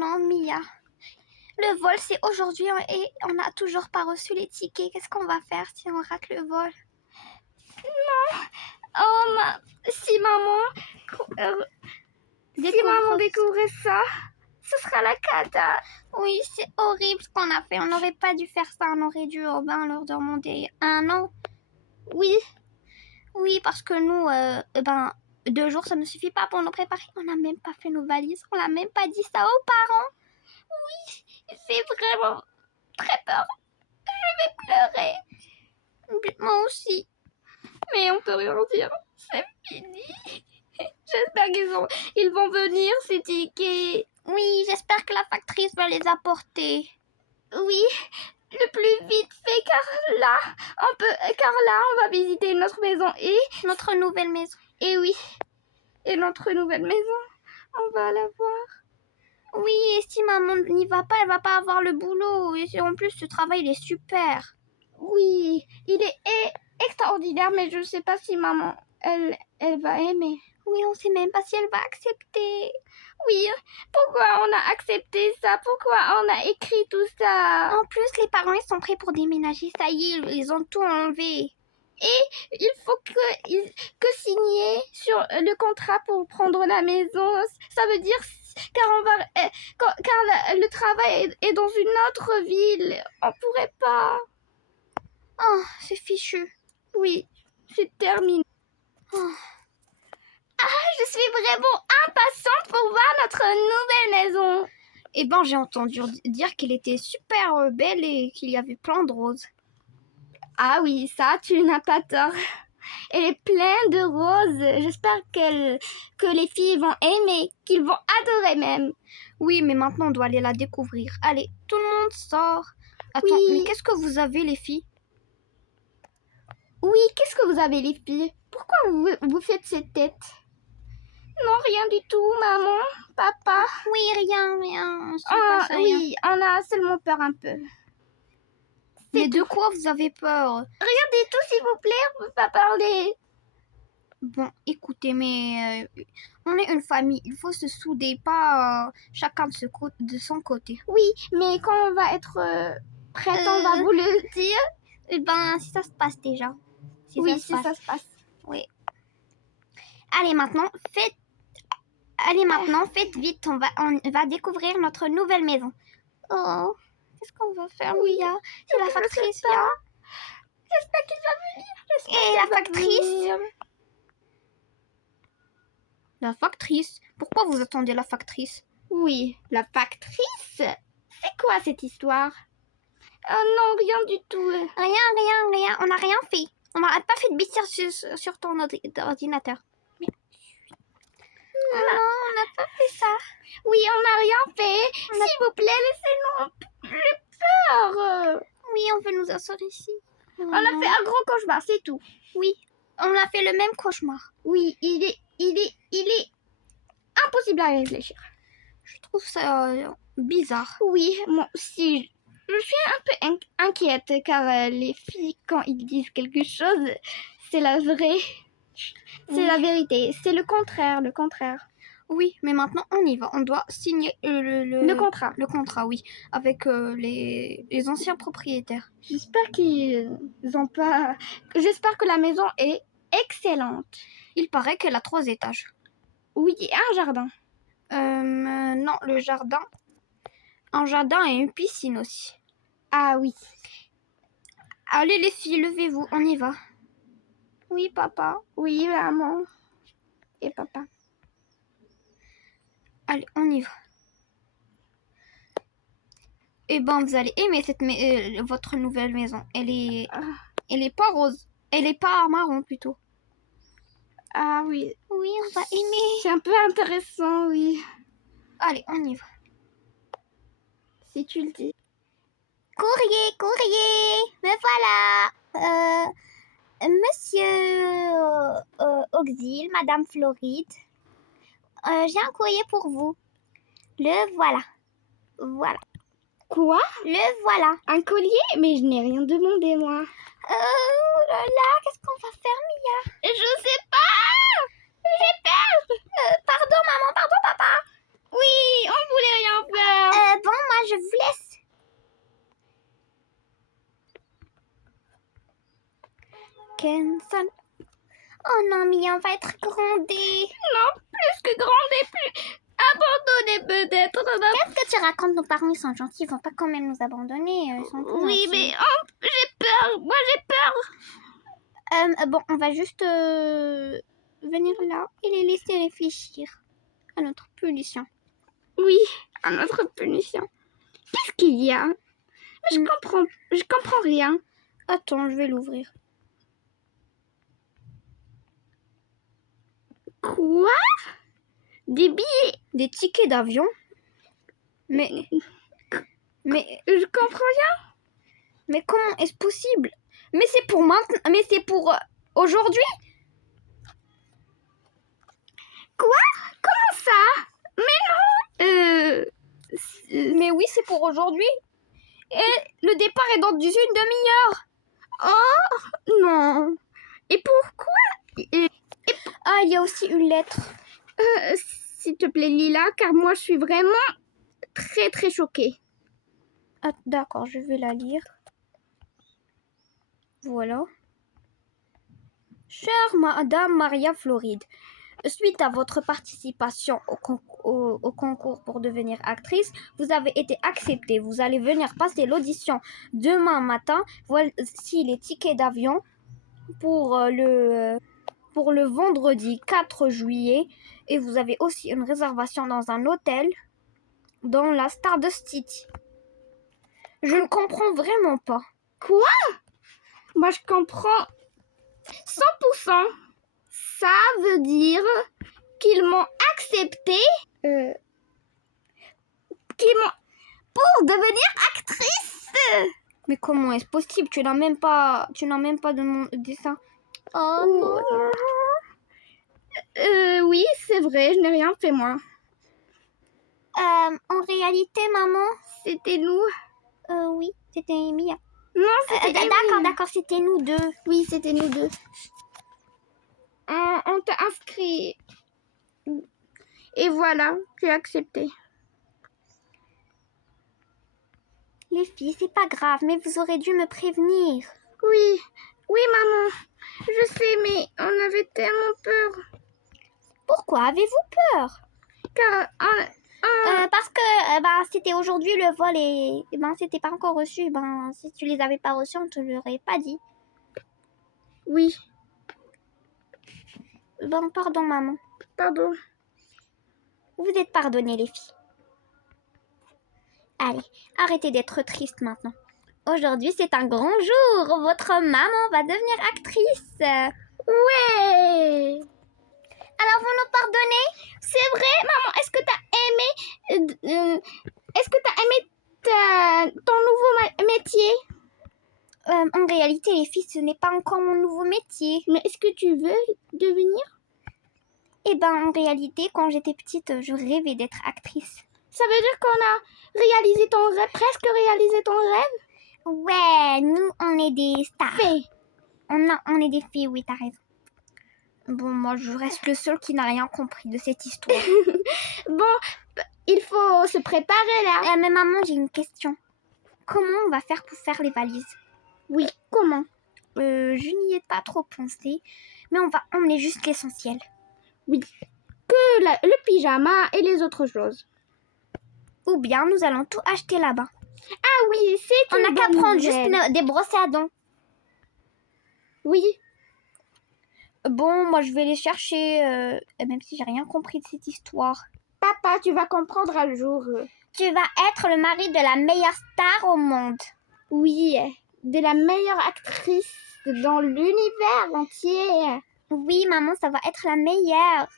non, Mia. Le vol, c'est aujourd'hui et on n'a toujours pas reçu les tickets. Qu'est-ce qu'on va faire si on rate le vol? Oh, si maman découvrait ça, ce sera la cata. Oui, c'est horrible ce qu'on a fait. On n'aurait pas dû faire ça. On aurait dû leur demander un an. Oui, parce que nous, 2 jours, ça ne suffit pas pour nous préparer. On n'a même pas fait nos valises. On n'a même pas dit ça aux parents. Oui, c'est vraiment très peur. Je vais pleurer. Moi aussi. Mais on peut rien dire. C'est fini. J'espère qu'ils vont venir, ces tickets. Oui, j'espère que la factrice va les apporter. Oui, le plus vite fait, car là, on va visiter notre maison et notre nouvelle maison. Et oui, et notre nouvelle maison, on va la voir. Oui, et si maman n'y va pas, elle va pas avoir le boulot. Et en plus, ce travail, il est super. Oui, il est extraordinaire, mais je ne sais pas si maman, elle va aimer. Oui, on ne sait même pas si elle va accepter. Oui, pourquoi on a accepté ça? Pourquoi on a écrit tout ça? En plus, les parents, ils sont prêts pour déménager. Ça y est, ils ont tout enlevé. Et il faut que signer sur le contrat pour prendre la maison. Ça veut dire car le travail est dans une autre ville. On pourrait pas. Oh, c'est fichu. Oui, c'est terminé. Oh. Ah, je suis vraiment impatiente pour voir notre nouvelle maison. Eh ben, j'ai entendu dire qu'elle était super belle et qu'il y avait plein de roses. Ah oui, ça, tu n'as pas tort. Elle est pleine de roses. J'espère que les filles vont aimer, qu'ils vont adorer même. Oui, mais maintenant, on doit aller la découvrir. Allez, tout le monde sort. Attends, oui. Mais qu'est-ce que vous avez, les filles? Oui, qu'est-ce que vous avez, les filles? Pourquoi vous faites cette tête? Non, rien du tout, maman, papa. Oui, rien. Oui, on a seulement peur un peu. Mais de quoi vous avez peur? Rien du tout, s'il vous plaît, on ne peut pas parler. Bon, écoutez, mais on est une famille, il faut se souder, pas chacun de son côté. Oui, mais quand on va être prête, on va vous le dire. Eh ben, si ça se passe déjà. Ça se passe. Oui. Allez, maintenant, faites vite, on va découvrir notre nouvelle maison. Oh, qu'est-ce qu'on va faire, Mia? Si la factrice vient. J'espère qu'il va venir. Et la factrice? La factrice? Pourquoi vous attendez la factrice? Oui, la factrice? C'est quoi cette histoire? Non, rien du tout. Rien. On n'a rien fait. On n'a pas fait de bêtises sur ton ordinateur. Mais... Non, on n'a pas fait ça. Oui, on n'a rien fait. S'il vous plaît, laissez-nous. J'ai peur. Oui, on veut nous asseoir ici. On a fait un gros cauchemar, c'est tout. Oui, on a fait le même cauchemar. Oui, il est impossible à réfléchir. Je trouve ça bizarre. Oui, moi aussi. Je suis un peu inquiète car les filles, quand ils disent quelque chose, c'est la vraie. C'est la vérité. C'est le contraire. Oui, mais maintenant on y va. On doit signer le contrat. Le contrat, oui, avec les anciens propriétaires. J'espère J'espère que la maison est excellente. Il paraît qu'elle a 3 étages. Oui, et un jardin. Non, le jardin. Un jardin et une piscine aussi. Ah oui. Allez les filles, levez-vous, on y va. Oui, papa. Oui, maman. Et papa. Allez, on y va. Eh ben, vous allez aimer votre nouvelle maison. Elle est pas rose. Elle est pas marron, plutôt. Ah oui. Oui, on va aimer. C'est un peu intéressant, oui. Allez, on y va. Si tu le dis. Courrier. Me voilà. Monsieur Auxil, Madame Floride. J'ai un courrier pour vous. Le voilà. Voilà. Quoi? Le voilà. Un collier? Mais je n'ai rien demandé, moi. Oh là là, qu'est-ce qu'on va faire, Mia? Je sais pas. J'ai peur. Pardon, maman, pardon, papa. Oui, on voulait rien faire. Dickinson. Oh non, Mia, on va être grondés. Non, plus que grande et plus abandonnée peut-être. Qu'est-ce que tu racontes? Nos parents, ils sont gentils, ils vont pas quand même nous abandonner. Ils sont tout Oui, gentils. mais j'ai peur. Moi, j'ai peur. Bon, on va juste venir là et les laisser réfléchir à notre punition. Oui, à notre punition. Qu'est-ce qu'il y a? Mais je comprends rien. Attends, je vais l'ouvrir. Quoi? Des billets? Des tickets d'avion? Mais Je comprends rien. Mais comment est-ce possible? Mais c'est pour maintenant. Mais c'est pour aujourd'hui? Quoi? Comment ça? Mais non. Mais oui, c'est pour aujourd'hui. Et le départ est dans une demi-heure. Oh non. Et pourquoi? Ah, il y a aussi une lettre. S'il te plaît, Lila, car moi je suis vraiment très très choquée. Ah, d'accord, je vais la lire. Voilà. Chère Madame Maria Floride, suite à votre participation au concours pour devenir actrice, vous avez été acceptée. Vous allez venir passer l'audition demain matin. Voici les tickets d'avion pour le vendredi 4 juillet. Et vous avez aussi une réservation dans un hôtel dans la Stardust City. Je ne comprends vraiment pas. Quoi? Moi je comprends 100%. Ça veut dire qu'ils m'ont accepté pour devenir actrice. Mais comment est-ce possible? Tu n'as même pas demandé ça. Oh non. Oui, c'est vrai, je n'ai rien fait moi. En réalité, maman, C'était nous. oui, c'était Mia. Non, c'était D'accord, c'était nous deux. Oui, c'était nous deux. On t'a inscrit. Et voilà, tu as accepté. Les filles, c'est pas grave, mais vous aurez dû me prévenir. Oui, maman. Je sais, mais on avait tellement peur. Pourquoi avez-vous peur? Car Parce que c'était aujourd'hui le vol et c'était pas encore reçu. Si tu les avais pas reçus, on te l'aurait pas dit. oui, Pardon, maman. pardon. Vous êtes pardonnées, les filles. Allez, arrêtez d'être triste maintenant. Aujourd'hui, c'est un grand jour. Votre maman va devenir actrice. Ouais. Alors, vous nous pardonnez? C'est vrai, maman. Est-ce que t'as aimé ton nouveau métier? En réalité, les filles, ce n'est pas encore mon nouveau métier. Mais est-ce que tu veux devenir? En réalité, quand j'étais petite, je rêvais d'être actrice. Ça veut dire qu'on a réalisé ton rêve, presque réalisé ton rêve? Ouais, nous, on est des stars. Fais. On est des filles, oui, t'as raison. Bon, moi, je reste le seul qui n'a rien compris de cette histoire. Bon, il faut se préparer là. Mais maman, j'ai une question. Comment on va faire pour faire les valises? Oui, comment? Je n'y ai pas trop pensé, mais on va emmener juste l'essentiel. Oui, que le pyjama et les autres choses. Ou bien nous allons tout acheter là-bas. Ah oui, c'est On une n'a qu'à bonne prendre nouvelle. juste des brosses à dents. Oui, Bon, moi je vais les chercher, même si j'ai rien compris de cette histoire. papa, tu vas comprendre un jour. Tu vas être le mari de la meilleure star au monde. Oui, de la meilleure actrice dans l'univers entier. Oui, maman, ça va être la meilleure.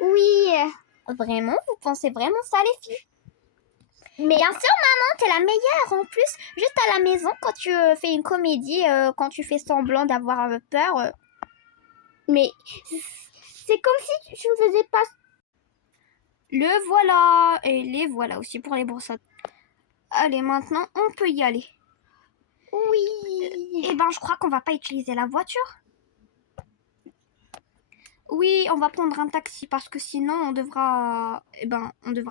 Oui, Vraiment? Vous pensez vraiment ça, les filles? mais Bien sûr, maman, t'es la meilleure. En plus, juste à la maison, quand tu fais une comédie, quand tu fais semblant d'avoir peur. mais c'est comme si tu ne faisais pas. Le voilà. Et les voilà aussi pour les brosses à dents. Allez, maintenant, on peut y aller. Oui. Je crois qu'on va pas utiliser la voiture. Oui, on va prendre un taxi parce que sinon on devra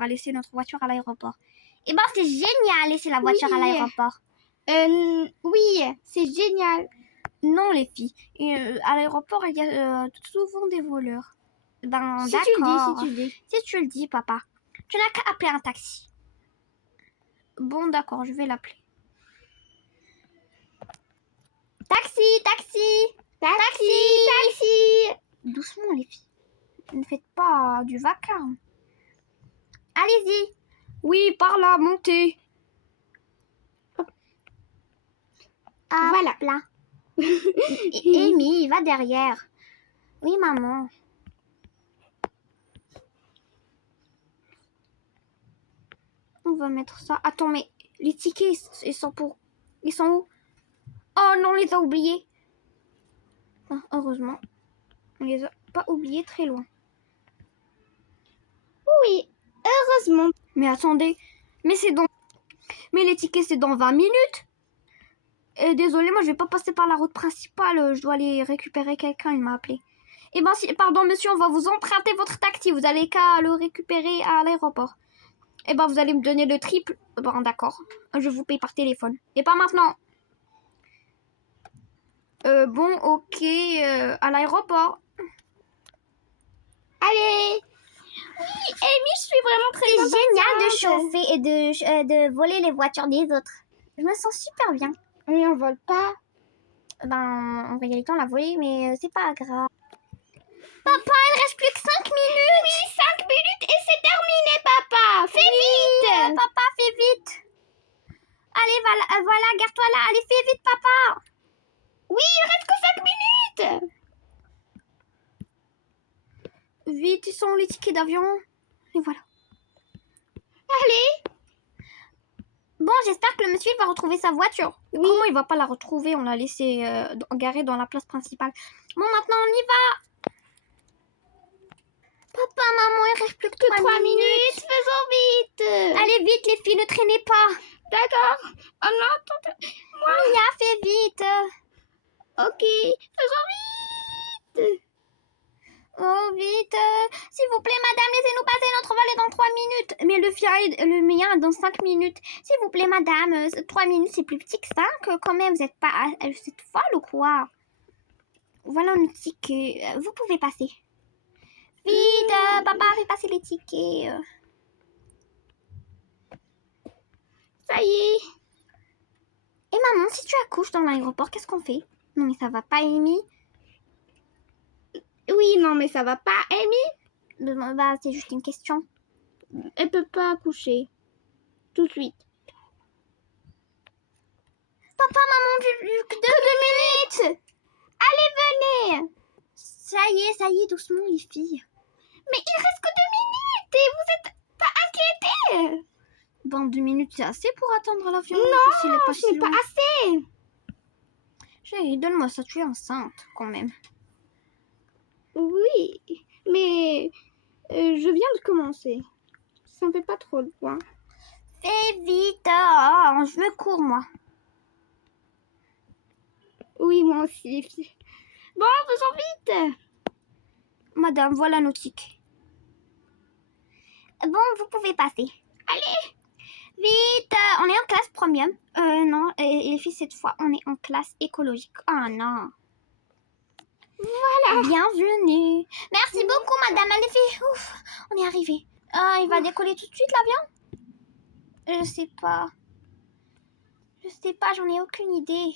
laisser notre voiture à l'aéroport. C'est génial laisser la voiture à Oui. l'aéroport. Oui, c'est génial. Non, les filles. Et, à l'aéroport, il y a souvent des voleurs. Ben, Si d'accord. tu le dis. Si tu le dis, papa. Tu n'as qu'à appeler un taxi. Bon, d'accord, je vais l'appeler. Taxi, taxi, Taxi. doucement, les filles. Ne faites pas du vacarme. Allez-y. Oui, par là, montez. Ah, Voilà. là. Amy, va derrière. Oui, maman. On va mettre ça. Attends, mais les tickets, ils sont pour... Ils sont où? Oh non, on les a oubliés. Ah, heureusement. On les a pas oubliés très loin. Oui, heureusement. Mais attendez. Mais c'est dans... Mais les tickets, c'est dans 20 minutes. Désolé, moi, je vais pas passer par la route principale. Je dois aller récupérer quelqu'un. Il m'a appelé. Eh ben, pardon, monsieur, on va vous emprunter votre taxi. Vous allez qu'à le récupérer à l'aéroport. Eh ben, vous allez me donner le triple. Bon, d'accord. Je vous paye par téléphone. Et pas maintenant. Bon, ok. À l'aéroport. Allez. Oui, Amy, je suis vraiment très C'est génial de impatiente. chauffer et de voler les voitures des autres. Je me sens super bien. Mais on vole pas. Ben, en réalité, on l'a volé, mais c'est pas grave. Papa, il reste plus que 5 minutes. Oui, 5 minutes et c'est terminé, papa. Fais vite. Papa, fais vite. Allez, voilà, garde-toi là. Allez, fais vite, papa. Oui, il reste que 5 minutes. Vite, ils sont où les tickets d'avion? Et voilà. Allez. Bon, j'espère que le monsieur va retrouver sa voiture. Oui. Comment il va pas la retrouver? On l'a laissée garée dans la place principale. Bon, maintenant, on y va. Papa, maman, il reste plus que 3 minutes. Faisons vite. Allez, vite, les filles, ne traînez pas. D'accord. Oh non, attends. Mia, fais vite. Ok, faisons vite. Oh, vite. S'il vous plaît, madame, laissez-nous passer notre vol est dans 3 minutes. Mais le mien est dans 5 minutes. S'il vous plaît, madame, 3 minutes, c'est plus petit que 5. Quand même, vous êtes pas... Vous êtes folle ou quoi? Voilà un ticket. Vous pouvez passer. Vite, papa, fais passer les tickets. Ça y est. Et maman, si tu accouches dans l'aéroport, qu'est-ce qu'on fait? Non, mais ça va pas, Amy. Oui, non, mais ça va pas, Amy. Bah, c'est juste une question. Elle peut pas accoucher. Tout de suite. Papa, maman, plus que 2 minutes. Allez, venez. Ça y est, doucement, les filles. Mais il reste que 2 minutes et vous êtes pas inquiétés. Bon, 2 minutes, c'est assez pour attendre l'avion. Non, s'il est pas ce si n'est pas loin. assez. Chérie, donne-moi ça, tu es enceinte, quand même. Oui, mais je viens de commencer. Ça me fait pas trop loin. Fais vite, je me cours, moi. Oui, moi aussi. Bon, faisons vite. Madame, voilà nos tickets. Bon, vous pouvez passer. Allez. Vite, on est en classe premium. Non, et les filles, cette fois, on est en classe écologique. Oh non. Voilà. Bienvenue. Merci beaucoup, madame. Allez, filles. Ouf, on est arrivé. Ah, il va décoller tout de suite, l'avion? Je sais pas. J'en ai aucune idée.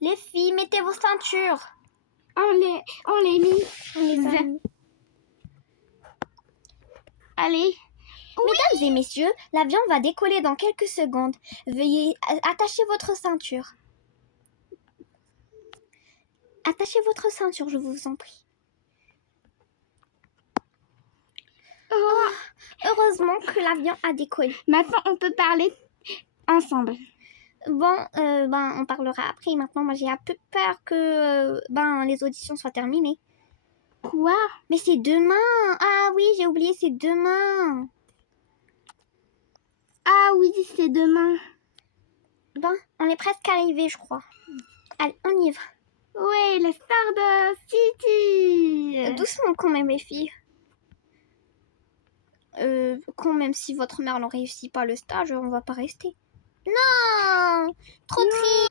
Les filles, mettez vos ceintures. On les mis. On les a mis. Allez. Mesdames et messieurs, l'avion va décoller dans quelques secondes. Veuillez attacher votre ceinture. Attachez votre ceinture, je vous en prie. Oh. Heureusement que l'avion a décollé. Maintenant, on peut parler ensemble. Bon, on parlera après. Maintenant, moi, j'ai un peu peur que les auditions soient terminées. Quoi? Mais c'est demain. Ah oui, j'ai oublié, c'est demain. Ah oui, c'est demain. On est presque arrivé, je crois. Allez, on y va. Oui, la Stardust City. Doucement quand même, les filles. Quand même, si votre mère ne réussit pas le stage, on va pas rester. Non, trop triste.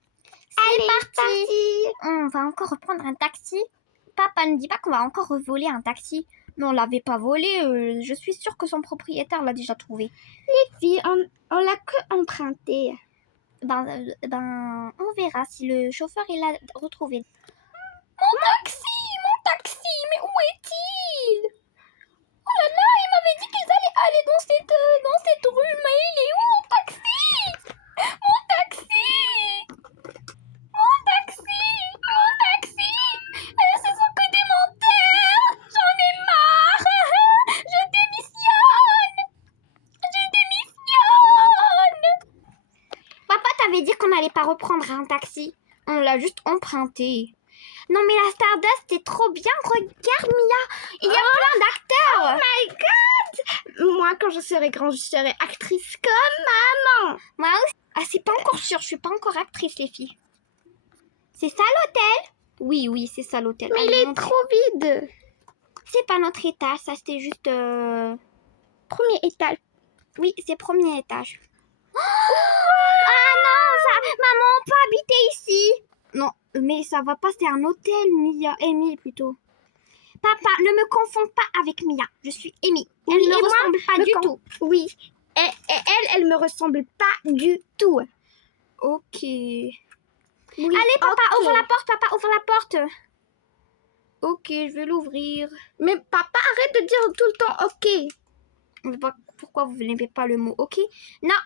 Allez, parti. On va encore reprendre un taxi. Papa ne dit pas qu'on va encore voler un taxi. Mais on l'avait pas volé. Je suis sûre que son propriétaire l'a déjà trouvé. Fille, on l'a que emprunté. Ben, on verra si le chauffeur il l'a retrouvé. Mon taxi, mais où est-il? Oh là là, il m'avait dit qu'ils allaient aller dans cette rue, mais il est où mon taxi? Mon taxi! Mon taxi! Mon taxi! Ce sont que des menteurs! J'en ai marre! Je démissionne! Je démissionne! Papa t'avait dit qu'on n'allait pas reprendre un taxi. On l'a juste emprunté. Non mais la Stardust c'est trop bien, regarde Mia, il y a plein d'acteurs. Oh my god! Moi, quand je serai grande, je serai actrice comme maman. Moi aussi. Ah c'est pas encore sûr, je suis pas encore actrice les filles. C'est ça l'hôtel? Oui, c'est ça l'hôtel. Mais il Allez, est montre. trop vide. C'est pas notre étage, ça c'était juste... Premier étage. Oui, c'est premier étage. Ah non, ça... Maman, on peut habiter ici. Non, mais ça va pas, c'est un hôtel, Mia. Amy plutôt. Papa, ne me confonds pas avec Mia. Je suis Amy. Elle Oui, ne et moi, ressemble pas du tout. Oui. Et elle me ressemble pas du tout. Ok. Oui. Allez, papa, ok. ouvre la porte, papa, ouvre la porte. Ok, je vais l'ouvrir. Mais papa, arrête de dire tout le temps ok. Pourquoi vous n'aimez pas le mot ok? Non.